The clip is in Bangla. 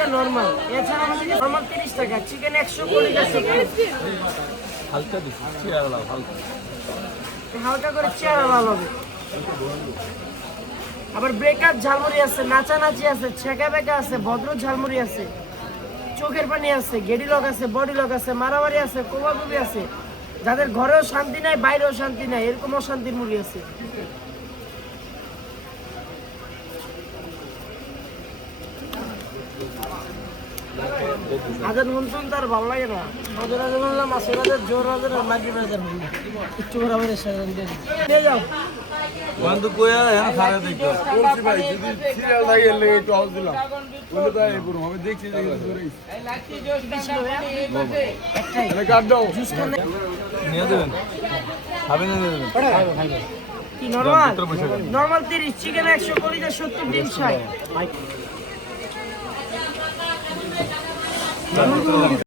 কলিজা নরমাল, এছাড়া আমাদের নরমাল 30 টাকা, চিকেন 100, কলিজা 70। হালকা দিচ্ছি, চেয়ার লাভ হালকা। হালকা করে চেয়ার লাল হবে। আবার ব্রেকআপ ঝালমুড়ি আছে, নাচানাচি আছে, ছেঁকা বেঁকা আছে, ভদ্র ঝালমুড়ি আছে, চোখের পানি আছে, গেডি লক আছে, বডি লক আছে, মারামারি আছে, কোবাকুবি আছে। যাদের ঘরেও শান্তি নাই, বাইরেও শান্তি নাই, এরকম অশান্তির মুড়ি আছে। আজান শুনতুন তার ভালো লাগে না। হাজার হাজার বললাম, আসল হাজার, জোর হাজার, আর মাগরিব হাজার বললাম। একটু করে আমাদের সাথে নিয়ে যাও। বন্ধু কইয়া হ্যাঁ খারাপ দেখো। বলছি ভাই যদি সিরিয়াল লাগে এলে একটু আওয়াজ দিলাম বলে তাই পুরো আমি দেখছি যে দূরে এটা কাট দাও নিয়ে দেবেন, খাবেন না দেবেন? কি নরমাল? নরমাল 30, চিকেন 100, কলিজা 70, ডিম 60।